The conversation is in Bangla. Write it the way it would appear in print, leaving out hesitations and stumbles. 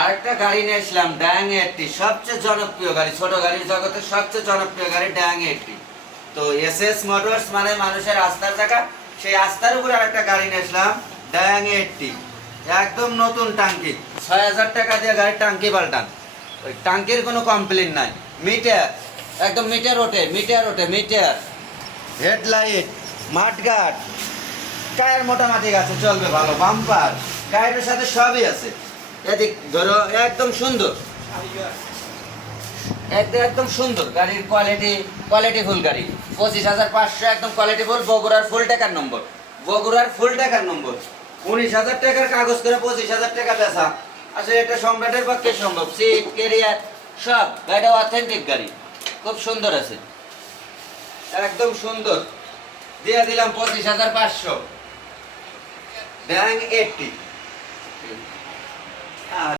আরেকটা গাড়ি নিয়ে আসলাম ড্যাং 80, সবচেয়ে জনপ্রিয় গাড়ি, ছোট গাড়ির জগতের সবচেয়ে জনপ্রিয় গাড়ি ড্যাং 80। তো এসএস মোটরস মানে মানুষের আস্থার জায়গা, সেই আস্থার উপরে আরেকটা গাড়ি নিয়ে আসলাম ড্যাং 80। একদম নতুন টাঙ্কি, ৬,০০০ টাকা দিয়ে গাড়ির টাঙ্কি পাল্টান, ওই টাঙ্কির কোনো কমপ্লেন নাই। মিটার একদম মিটার ওঠে, মিটার ওঠে, মিটার, হেডলাইট, মাঠগার্ড, টায়ার মোটামুটি আছে, চলবে ভালো, বাম্পার গাড়িটার সাথে সবই আছে। এদিক ধরো, একদম সুন্দর, একদম সুন্দর গাড়ির কোয়ালিটি ফুল গাড়ি। ২৫,৫০০ একদম কোয়ালিটি ফুল, বগুড়ার ফুল টাকার নম্বর, বগুড়ার ফুল টাকার নম্বর। ১৯,০০০ টাকার কাগজ করে ২৫,০০০ টাকা বেচা, আসলে এটা সম্রাটের পক্ষে সম্ভব। সিট ক্যারিয়ার সব, গাড়িটা অথেন্টিক গাড়ি, খুব সুন্দর আছে, একদম সুন্দর। দিয়ে দিলাম ২৫,৫০০ ড্যাং 80।